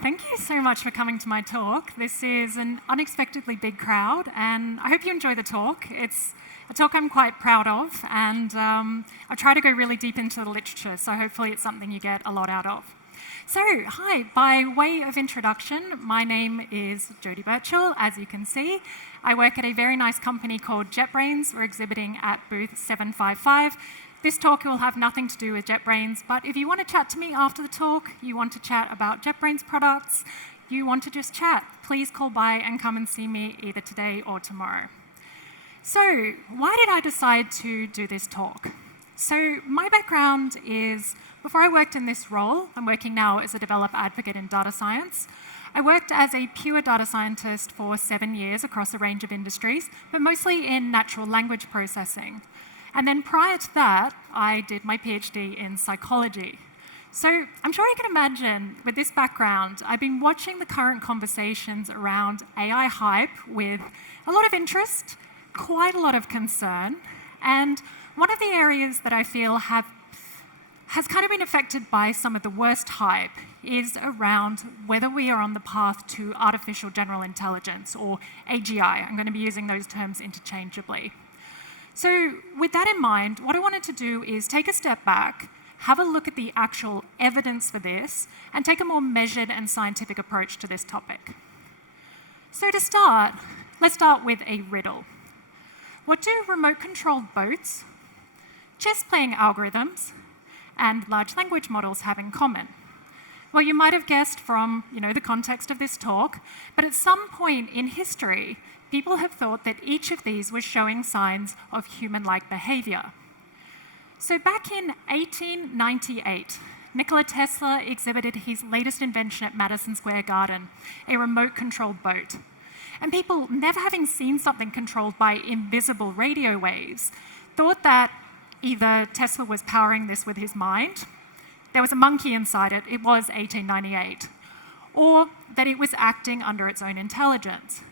Thank you so much for coming to my talk. This is an unexpectedly big crowd, and I hope you enjoy the talk. It's a talk I'm quite proud of, and I try to go really deep into the literature, so hopefully it's something you get a lot out of. So, hi, by way of introduction, my name is JODIE BURCHELL, as you can see. I work at a very nice company called JETBRAINS. We're exhibiting at booth 755. This talk will have nothing to do with JETBRAINS, but if you want to chat to me after the talk, you want to chat about JETBRAINS products, you want to just chat, please call by and come and see me either today or tomorrow. So, why did I decide to do this talk? So, my background is, before I worked in this role, I'm working now as a developer advocate in data science. I worked as a pure data scientist for 7 years across a range of industries, but mostly in natural language processing. And then prior to that, I did my PhD in psychology. So I'm sure you can imagine, with this background, I've been watching the current conversations around AI hype with a lot of interest, quite a lot of concern, and one of the areas that I feel has kind of been affected by some of the worst hype is around whether we are on the path to artificial general intelligence, or AGI. I'm going to be using those terms interchangeably. So with that in mind, what I wanted to do is take a step back, have a look at the actual evidence for this, and take a more measured and scientific approach to this topic. So to start, let's start with a riddle. What do remote-controlled boats, chess-playing algorithms, and large language models have in common? Well, you might have guessed from, the context of this talk, but at some point in history, people have thought that each of these was showing signs of human-like behavior. So back in 1898, Nikola Tesla exhibited his latest invention at Madison Square Garden, a remote-controlled boat. And people, never having seen something controlled by invisible radio waves, thought that either Tesla was powering this with his mind, there was a monkey inside it, it was 1898, or that it was acting under its own intelligence.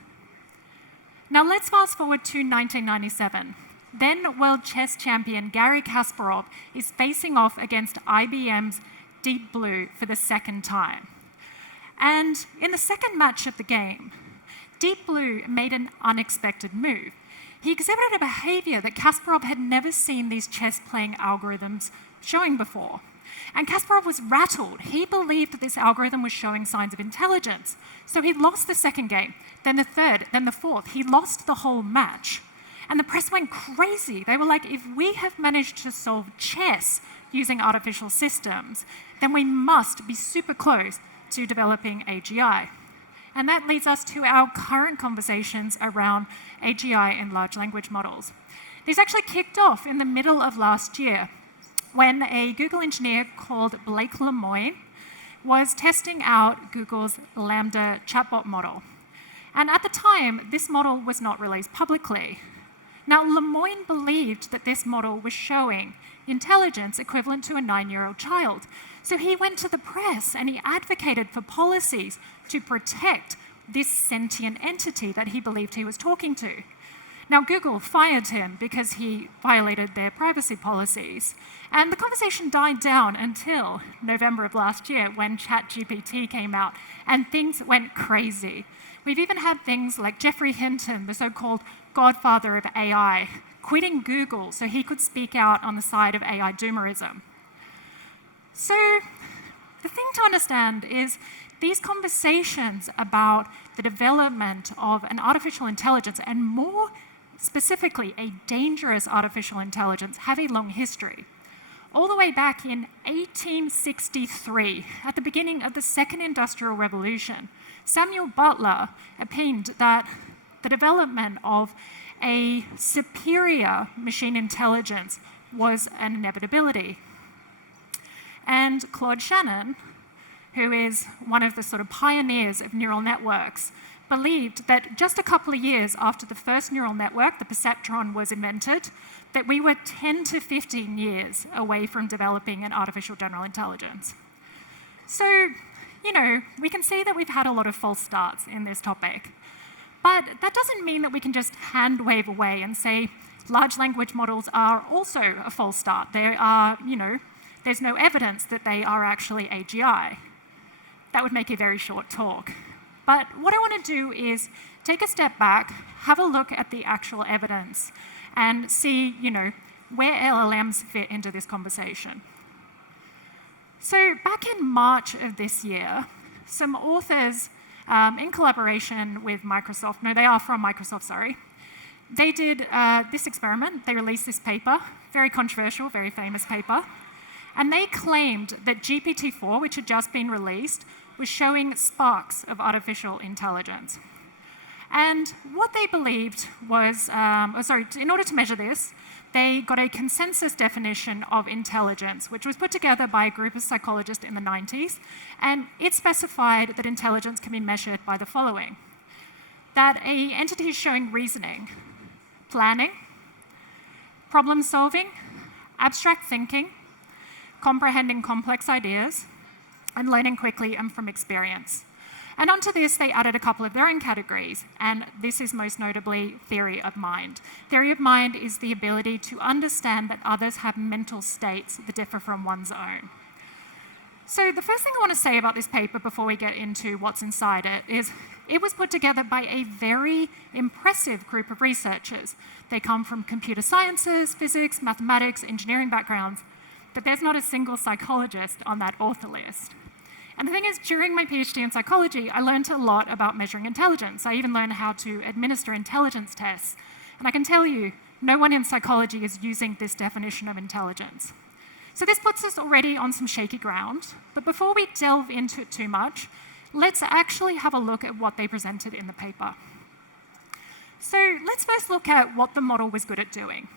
Now let's fast forward to 1997. Then world chess champion Garry Kasparov is facing off against IBM's Deep Blue for the second time. And in the second match of the game, Deep Blue made an unexpected move. He exhibited a behavior that Kasparov had never seen these chess-playing algorithms showing before. And Kasparov was rattled. He believed that this algorithm was showing signs of intelligence. So he lost the second game, then the third, then the fourth. He lost the whole match. And the press went crazy. They were like, if we have managed to solve chess using artificial systems, then we must be super close to developing AGI. And that leads us to our current conversations around AGI and large language models. These actually kicked off in the middle of last year, when a Google engineer called Blake Lemoine was testing out Google's Lambda chatbot model. And at the time, this model was not released publicly. Now, Lemoine believed that this model was showing intelligence equivalent to a 9-year-old child. So he went to the press and he advocated for policies to protect this sentient entity that he believed he was talking to. Now, Google fired him because he violated their privacy policies. And the conversation died down until November of last year when ChatGPT came out and things went crazy. We've even had things like Geoffrey Hinton, the so-called godfather of AI, quitting Google so he could speak out on the side of AI doomerism. So the thing to understand is these conversations about the development of an artificial intelligence, and more specifically a dangerous artificial intelligence, have a long history. All the way back in 1863, at the beginning of the Second Industrial Revolution, Samuel Butler opined that the development of a superior machine intelligence was an inevitability. And Claude Shannon, who is one of the sort of pioneers of neural networks, believed that just a couple of years after the first neural network, the perceptron, was invented, that we were 10 to 15 years away from developing an artificial general intelligence. So, we can see that we've had a lot of false starts in this topic. But that doesn't mean that we can just hand wave away and say large language models are also a false start. There are, there's no evidence that they are actually AGI. that would make a very short talk. But what I want to do is take a step back, have a look at the actual evidence, and see, where LLMs fit into this conversation. So back in March of this year, some authors, in collaboration with Microsoft, no, they are from Microsoft, sorry, they did this experiment. They released this paper, very controversial, very famous paper, and they claimed that GPT-4, which had just been released, was showing sparks of artificial intelligence. And what they believed was, in order to measure this, they got a consensus definition of intelligence, which was put together by a group of psychologists in the 90s, and it specified that intelligence can be measured by the following: that an entity is showing reasoning, planning, problem solving, abstract thinking, comprehending complex ideas, and learning quickly and from experience. And onto this, they added a couple of their own categories, and this is most notably theory of mind. Theory of mind is the ability to understand that others have mental states that differ from one's own. So the first thing I want to say about this paper before we get into what's inside it is it was put together by a very impressive group of researchers. They come from computer sciences, physics, mathematics, engineering backgrounds, but there's not a single psychologist on that author list. And the thing is, during my PhD in psychology, I learned a lot about measuring intelligence. I even learned how to administer intelligence tests. And I can tell you, no one in psychology is using this definition of intelligence. So this puts us already on some shaky ground. But before we delve into it too much, let's actually have a look at what they presented in the paper. So let's first look at what the model was good at doing.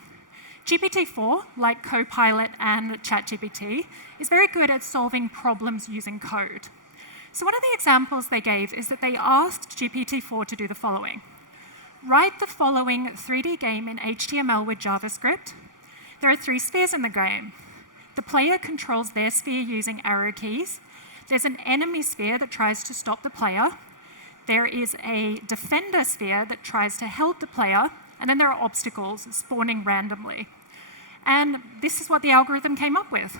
GPT-4, like Copilot and ChatGPT, is very good at solving problems using code. So one of the examples they gave is that they asked GPT-4 to do the following. Write the following 3D game in HTML with JavaScript. There are 3 spheres in the game. The player controls their sphere using arrow keys. There's an enemy sphere that tries to stop the player. There is a defender sphere that tries to help the player. And then there are obstacles spawning randomly. And this is what the algorithm came up with.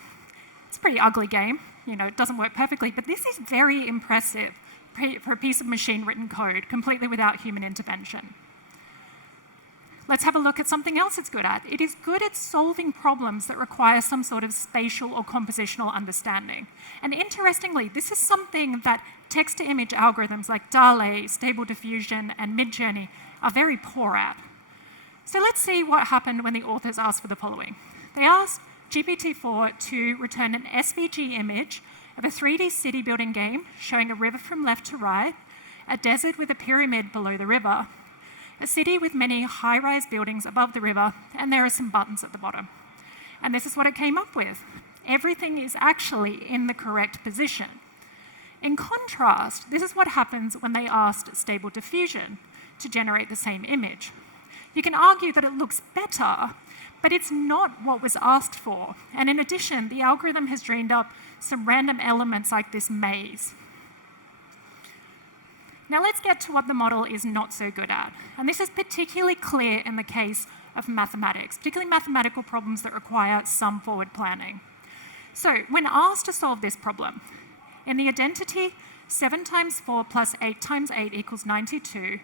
It's a pretty ugly game. It doesn't work perfectly, but this is very impressive for a piece of machine-written code, completely without human intervention. Let's have a look at something else it's good at. It is good at solving problems that require some sort of spatial or compositional understanding. And interestingly, this is something that text-to-image algorithms like DALL-E, Stable Diffusion, and Midjourney are very poor at. So let's see what happened when the authors asked for the following. They asked GPT-4 to return an SVG image of a 3D city building game showing a river from left to right, a desert with a pyramid below the river, a city with many high-rise buildings above the river, and there are some buttons at the bottom. And this is what it came up with. Everything is actually in the correct position. In contrast, this is what happens when they asked Stable Diffusion to generate the same image. You can argue that it looks better, but it's not what was asked for. And in addition, the algorithm has dreamed up some random elements like this maze. Now let's get to what the model is not so good at. And this is particularly clear in the case of mathematics, particularly mathematical problems that require some forward planning. So when asked to solve this problem, in the identity 7 times 4 plus 8 times 8 equals 92,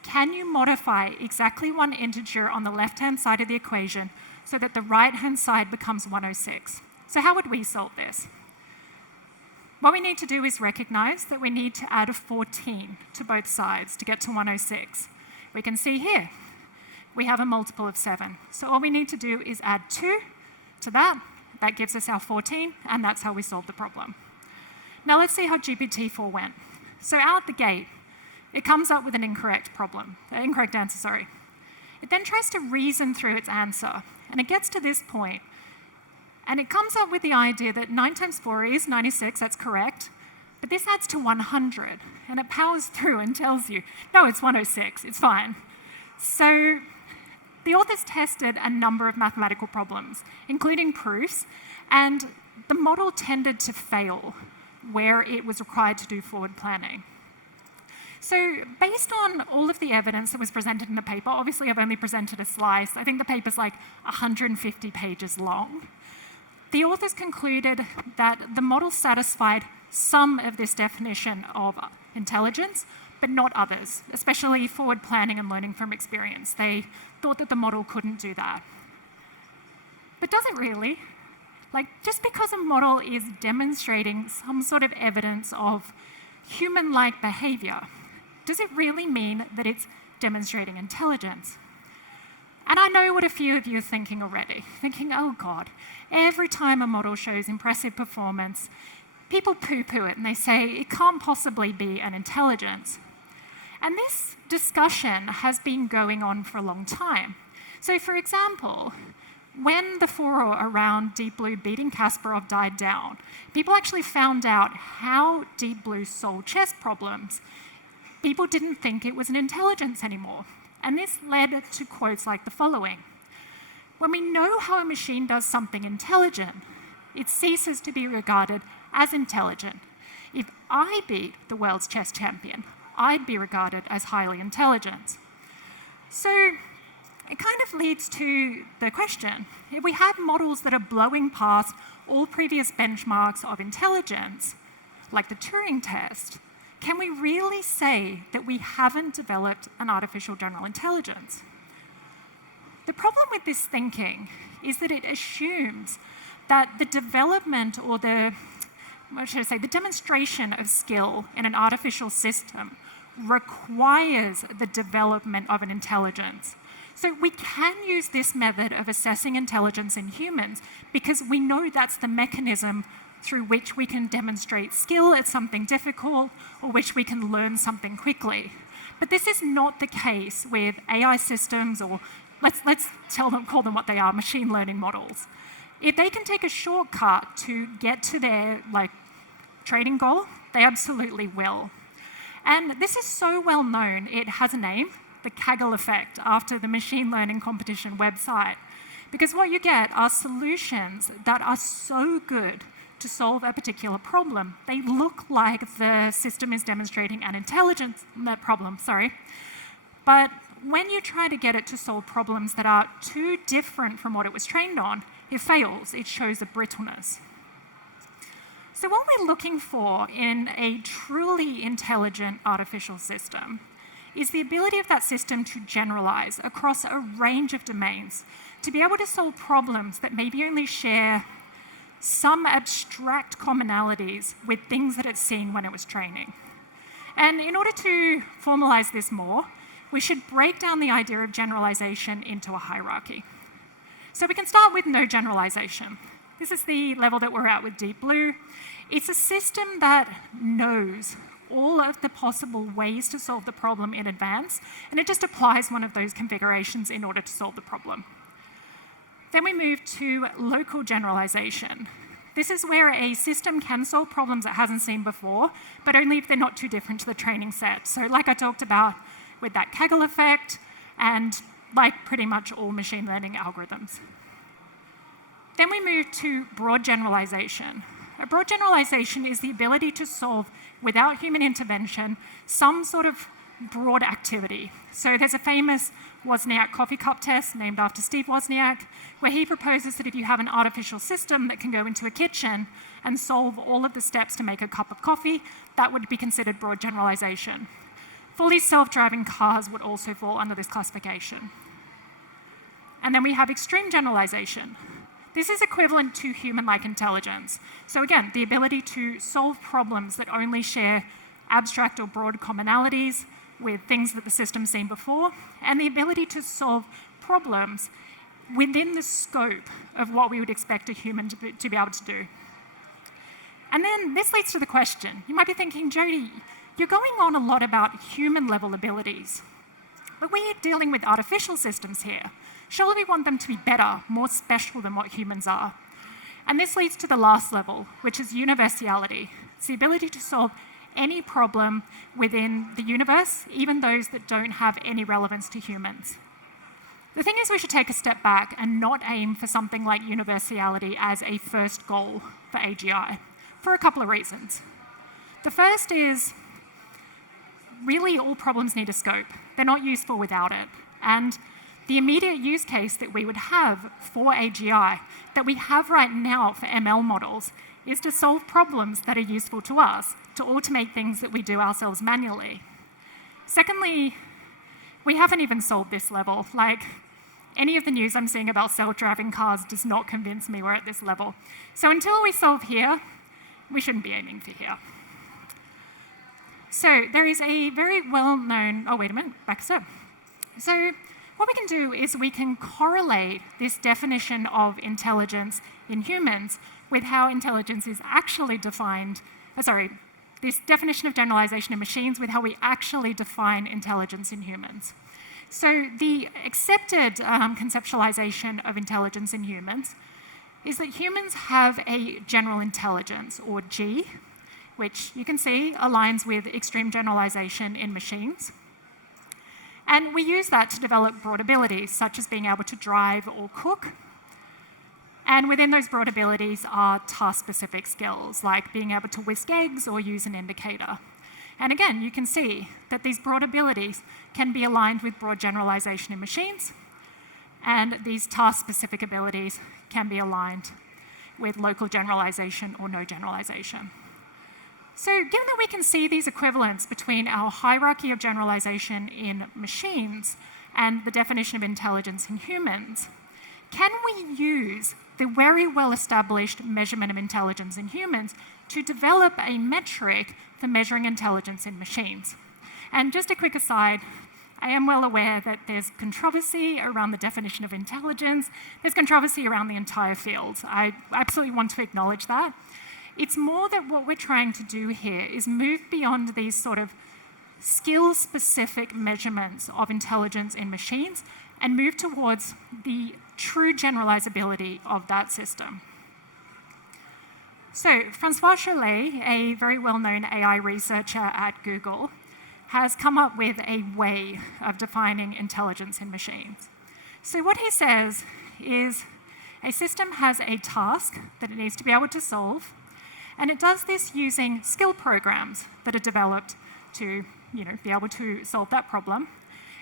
can you modify exactly one integer on the left-hand side of the equation so that the right-hand side becomes 106? So how would we solve this? What we need to do is recognize that we need to add a 14 to both sides to get to 106. We can see here, we have a multiple of 7. So all we need to do is add 2 to that. That gives us our 14, and that's how we solve the problem. Now let's see how GPT-4 went. So out the gate, it comes up with an incorrect answer. It then tries to reason through its answer, and it gets to this point, and it comes up with the idea that 9 times 4 is 96, that's correct, but this adds to 100, and it powers through and tells you, no, it's 106, it's fine. So the authors tested a number of mathematical problems, including proofs, and the model tended to fail where it was required to do forward planning. So based on all of the evidence that was presented in the paper, obviously I've only presented a slice. I think the paper's like 150 pages long. The authors concluded that the model satisfied some of this definition of intelligence, but not others, especially forward planning and learning from experience. They thought that the model couldn't do that. But does it really? Like, just because a model is demonstrating some sort of evidence of human-like behavior, does it really mean that it's demonstrating intelligence? And I know what a few of you are thinking already, thinking, oh God, every time a model shows impressive performance, people poo-poo it and they say it can't possibly be an intelligence. And this discussion has been going on for a long time. So for example, when the furor around Deep Blue beating Kasparov died down, people actually found out how Deep Blue solved chess problems. People didn't think it was an intelligence anymore. And this led to quotes like the following: when we know how a machine does something intelligent, it ceases to be regarded as intelligent. If I beat the world's chess champion, I'd be regarded as highly intelligent. So it kind of leads to the question, if we have models that are blowing past all previous benchmarks of intelligence, like the Turing test, can we really say that we haven't developed an artificial general intelligence? The problem with this thinking is that it assumes that the development or the demonstration of skill in an artificial system requires the development of an intelligence. So we can use this method of assessing intelligence in humans because we know that's the mechanism through which we can demonstrate skill at something difficult or which we can learn something quickly. But this is not the case with AI systems, or let's call them what they are, machine learning models. If they can take a shortcut to get to their trading goal, they absolutely will. And this is so well known, it has a name, the Kaggle effect, after the machine learning competition website. Because what you get are solutions that are so good to solve a particular problem. They look like the system is demonstrating an intelligence problem, but when you try to get it to solve problems that are too different from what it was trained on, it fails. It shows a brittleness. So what we're looking for in a truly intelligent artificial system is the ability of that system to generalize across a range of domains, to be able to solve problems that maybe only share some abstract commonalities with things that it's seen when it was training. And in order to formalize this more, we should break down the idea of generalization into a hierarchy. So we can start with no generalization. This is the level that we're at with Deep Blue. It's a system that knows all of the possible ways to solve the problem in advance, and it just applies one of those configurations in order to solve the problem. Then we move to local generalization. This is where a system can solve problems it hasn't seen before, but only if they're not too different to the training set. So like I talked about with that Kaggle effect, and like pretty much all machine learning algorithms. Then we move to broad generalization. A broad generalization is the ability to solve, without human intervention, some sort of broad activity. So there's a famous Wozniak coffee cup test named after Steve Wozniak, where he proposes that if you have an artificial system that can go into a kitchen and solve all of the steps to make a cup of coffee, that would be considered broad generalization. Fully self-driving cars would also fall under this classification. And then we have extreme generalization. This is equivalent to human-like intelligence. So again, the ability to solve problems that only share abstract or broad commonalities with things that the system's seen before, and the ability to solve problems within the scope of what we would expect a human to be able to do. And then this leads to the question. You might be thinking, Jodie, you're going on a lot about human-level abilities, but we're dealing with artificial systems here. Surely we want them to be better, more special than what humans are. And this leads to the last level, which is universality. It's the ability to solve any problem within the universe, even those that don't have any relevance to humans. The thing is, we should take a step back and not aim for something like universality as a first goal for AGI, for a couple of reasons. The first is, really all problems need a scope. They're not useful without it. And the immediate use case that we would have for AGI, that we have right now for ML models, is to solve problems that are useful to us, to automate things that we do ourselves manually. Secondly, we haven't even solved this level. Like, any of the news I'm seeing about self-driving cars does not convince me we're at this level. So until we solve here, we shouldn't be aiming for here. So there is a very well-known, oh, wait a minute, back a step. So what we can do is we can correlate this definition of intelligence in humans with how intelligence is actually defined, this definition of generalization in machines with how we actually define intelligence in humans. So the accepted conceptualization of intelligence in humans is that humans have a general intelligence, or G, which you can see aligns with extreme generalization in machines. And we use that to develop broad abilities, such as being able to drive or cook. And within those broad abilities are task-specific skills, like being able to whisk eggs or use an indicator. And again, you can see that these broad abilities can be aligned with broad generalization in machines, and these task-specific abilities can be aligned with local generalization or no generalization. So given that we can see these equivalents between our hierarchy of generalization in machines and the definition of intelligence in humans, can we use the very well-established measurement of intelligence in humans to develop a metric for measuring intelligence in machines? And just a quick aside, I am well aware that there's controversy around the definition of intelligence. There's controversy around the entire field. I absolutely want to acknowledge that. It's more that what we're trying to do here is move beyond these sort of skill-specific measurements of intelligence in machines and move towards the true generalizability of that system. So Francois Chollet, a very well-known AI researcher at Google, has come up with a way of defining intelligence in machines. So what he says is a system has a task that it needs to be able to solve, and it does this using skill programs that are developed to be able to solve that problem.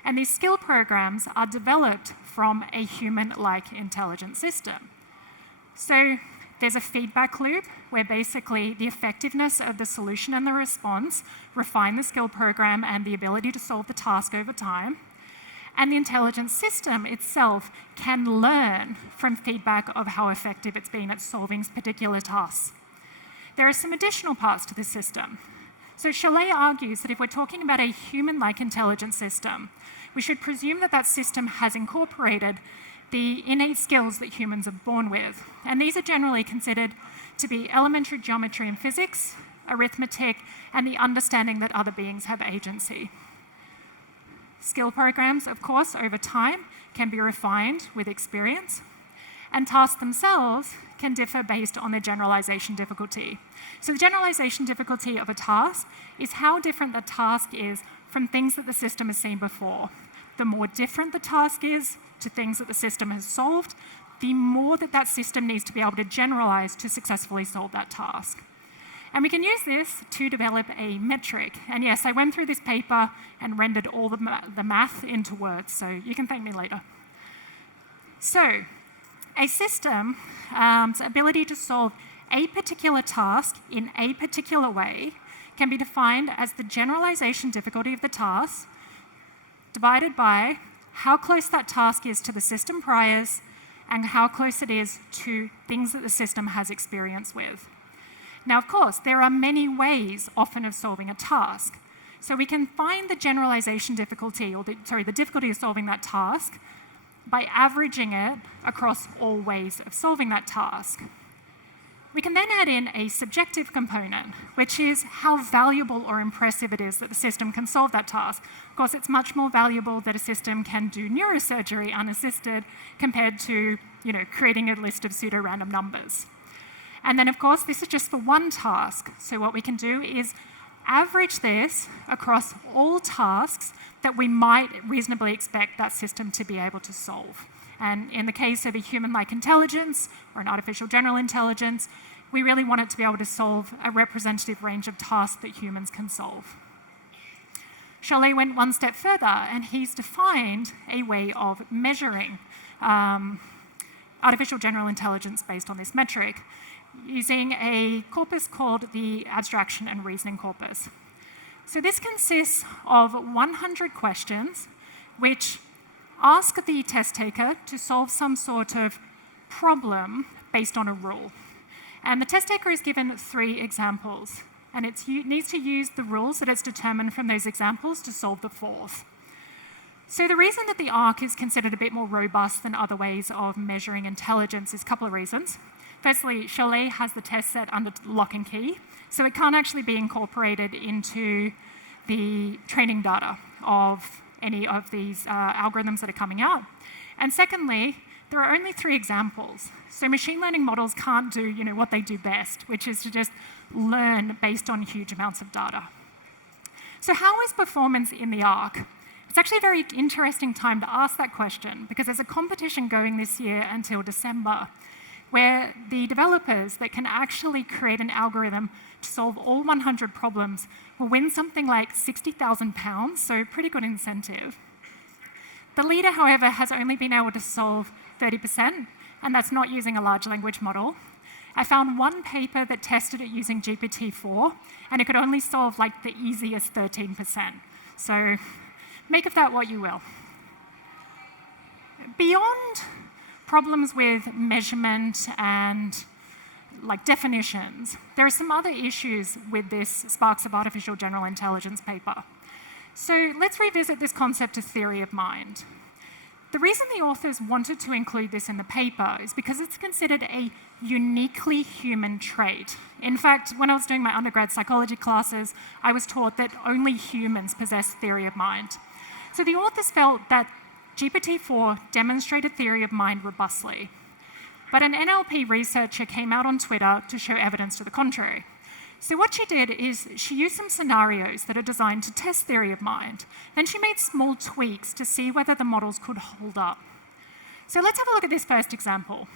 And these skill programs are developed from a human-like intelligent system. So there's a feedback loop where basically the effectiveness of the solution and the response refine the skill program and the ability to solve the task over time. And the intelligence system itself can learn from feedback of how effective it's been at solving particular tasks. There are some additional parts to this system. So Chollet argues that if we're talking about a human-like intelligent system, we should presume that that system has incorporated the innate skills that humans are born with. And these are generally considered to be elementary geometry and physics, arithmetic, and the understanding that other beings have agency. Skill programs, of course, over time can be refined with experience, and tasks themselves can differ based on their generalization difficulty. So the generalization difficulty of a task is how different the task is from things that the system has seen before. The more different the task is to things that the system has solved, the more that that system needs to be able to generalize to successfully solve that task. And we can use this to develop a metric. And yes, I went through this paper and rendered all the math into words, so you can thank me later. So a system's ability to solve a particular task in a particular way can be defined as the generalization difficulty of the task divided by how close that task is to the system priors and how close it is to things that the system has experience with. Now, of course, there are many ways often of solving a task. So we can find the generalization difficulty, or the difficulty of solving that task by averaging it across all ways of solving that task. We can then add in a subjective component, which is how valuable or impressive it is that the system can solve that task. Of course, it's much more valuable that a system can do neurosurgery unassisted compared to, creating a list of pseudo-random numbers. And then, of course, this is just for one task. So what we can do is average this across all tasks that we might reasonably expect that system to be able to solve. And in the case of a human-like intelligence or an artificial general intelligence, we really want it to be able to solve a representative range of tasks that humans can solve. Cholet went one step further, and he's defined a way of measuring artificial general intelligence based on this metric, using a corpus called the abstraction and reasoning corpus. So this consists of 100 questions which ask the test taker to solve some sort of problem based on a rule. And the test taker is given 3 examples, and it needs to use the rules that it's determined from those examples to solve the 4th. So the reason that the ARC is considered a bit more robust than other ways of measuring intelligence is a couple of reasons. Firstly, Cholet has the test set under lock and key, so it can't actually be incorporated into the training data of any of these algorithms that are coming out. And secondly, there are only 3 examples. So machine learning models can't do what they do best, which is to just learn based on huge amounts of data. So how is performance in the ARC? It's actually a very interesting time to ask that question, because there's a competition going this year until December, where the developers that can actually create an algorithm to solve all 100 problems will win something like £60,000, so pretty good incentive. The leader, however, has only been able to solve 30%, and that's not using a large language model. I found one paper that tested it using GPT-4, and it could only solve like the easiest 13%. So make of that what you will. Beyond problems with measurement and like definitions, there are some other issues with this Sparks of Artificial General Intelligence paper. So let's revisit this concept of theory of mind. The reason the authors wanted to include this in the paper is because it's considered a uniquely human trait. In fact, when I was doing my undergrad psychology classes, I was taught that only humans possess theory of mind. So the authors felt that GPT-4 demonstrated theory of mind robustly. But an NLP researcher came out on Twitter to show evidence to the contrary. So what she did is she used some scenarios that are designed to test theory of mind. Then she made small tweaks to see whether the models could hold up. So let's have a look at this first example.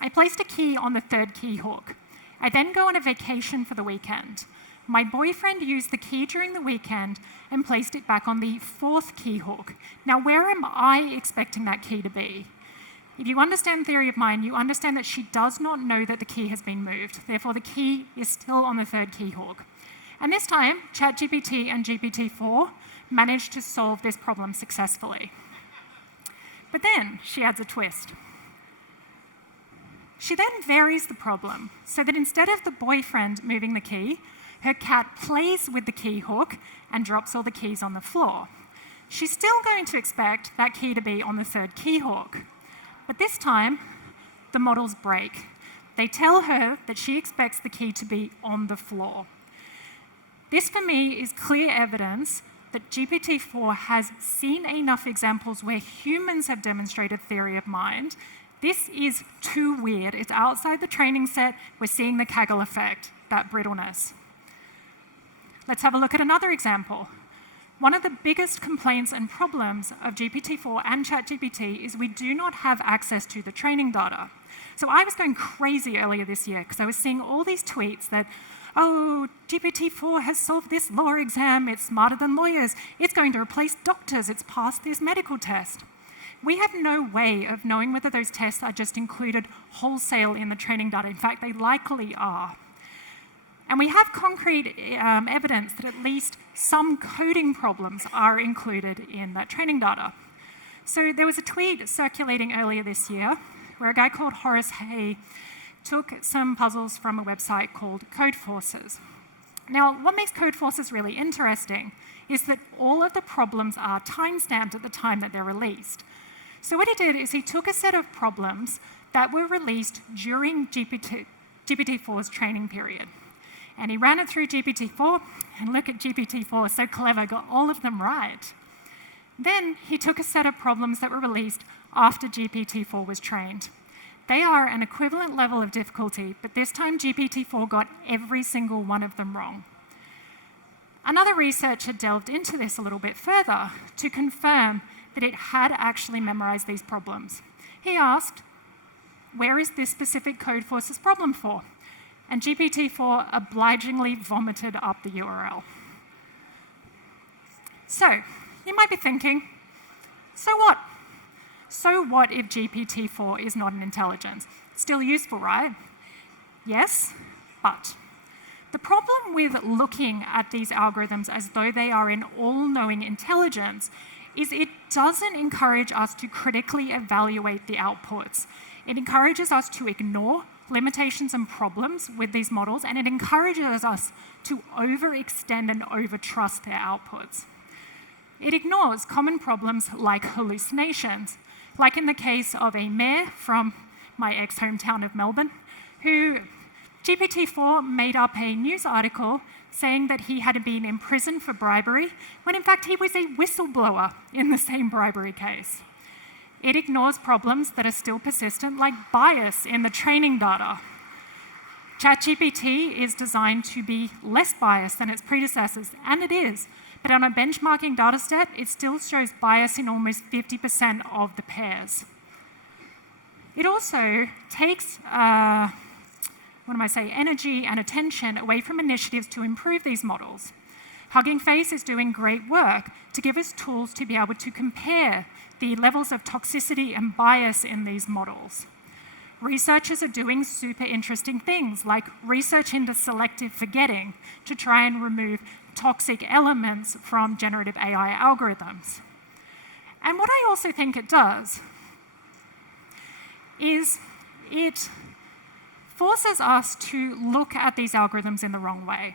I placed a key on the 3rd key hook. I then go on a vacation for the weekend. My boyfriend used the key during the weekend and placed it back on the 4th key hook. Now, where am I expecting that key to be? If you understand theory of mind, you understand that she does not know that the key has been moved. Therefore, the key is still on the 3rd key hook. And this time, ChatGPT and GPT-4 managed to solve this problem successfully. But then she adds a twist. She then varies the problem so that instead of the boyfriend moving the key, her cat plays with the key hook and drops all the keys on the floor. She's still going to expect that key to be on the 3rd key hook. But this time, the models break. They tell her that she expects the key to be on the floor. This, for me, is clear evidence that GPT-4 has seen enough examples where humans have demonstrated theory of mind. This is too weird. It's outside the training set. We're seeing the Kaggle effect, that brittleness. Let's have a look at another example. One of the biggest complaints and problems of GPT-4 and ChatGPT is we do not have access to the training data. So I was going crazy earlier this year because I was seeing all these tweets that, oh, GPT-4 has solved this law exam, it's smarter than lawyers, it's going to replace doctors, it's passed this medical test. We have no way of knowing whether those tests are just included wholesale in the training data. In fact, they likely are. And we have concrete evidence that at least some coding problems are included in that training data. So there was a tweet circulating earlier this year where a guy called Horace Hay took some puzzles from a website called Codeforces. Now, what makes Codeforces really interesting is that all of the problems are timestamped at the time that they're released. So what he did is he took a set of problems that were released during GPT-4's training period. And he ran it through GPT-4, and look at GPT-4, so clever, got all of them right. Then he took a set of problems that were released after GPT-4 was trained. They are an equivalent level of difficulty, but this time GPT-4 got every single one of them wrong. Another researcher delved into this a little bit further to confirm that it had actually memorized these problems. He asked, where is this specific Codeforces problem for? And GPT-4 obligingly vomited up the URL. So, you might be thinking, so what? So what if GPT-4 is not an intelligence? It's still useful, right? Yes, but the problem with looking at these algorithms as though they are an all-knowing intelligence is it doesn't encourage us to critically evaluate the outputs. It encourages us to ignore limitations and problems with these models, and it encourages us to overextend and overtrust their outputs. It ignores common problems like hallucinations, like in the case of a mayor from my ex-hometown of Melbourne, who GPT-4 made up a news article saying that he had been in prison for bribery, when in fact he was a whistleblower in the same bribery case. It ignores problems that are still persistent, like bias in the training data. ChatGPT is designed to be less biased than its predecessors, and it is, but on a benchmarking data set, it still shows bias in almost 50% of the pairs. It also takes energy and attention away from initiatives to improve these models. Hugging Face is doing great work to give us tools to be able to compare the levels of toxicity and bias in these models. Researchers are doing super interesting things, like research into selective forgetting to try and remove toxic elements from generative AI algorithms. And what I also think it does is it forces us to look at these algorithms in the wrong way.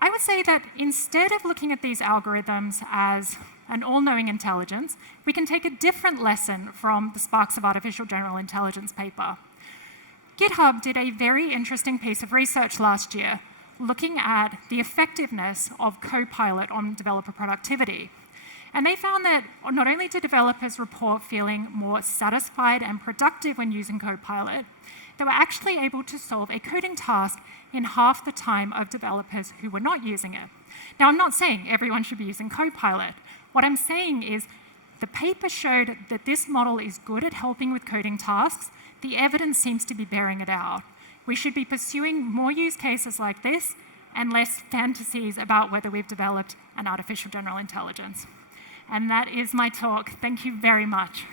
I would say that instead of looking at these algorithms as an all-knowing intelligence, we can take a different lesson from the Sparks of Artificial General Intelligence paper. GitHub did a very interesting piece of research last year looking at the effectiveness of Copilot on developer productivity. And they found that not only do developers report feeling more satisfied and productive when using Copilot, they were actually able to solve a coding task in half the time of developers who were not using it. Now, I'm not saying everyone should be using Copilot. What I'm saying is the paper showed that this model is good at helping with coding tasks. The evidence seems to be bearing it out. We should be pursuing more use cases like this and less fantasies about whether we've developed an artificial general intelligence. And that is my talk. Thank you very much.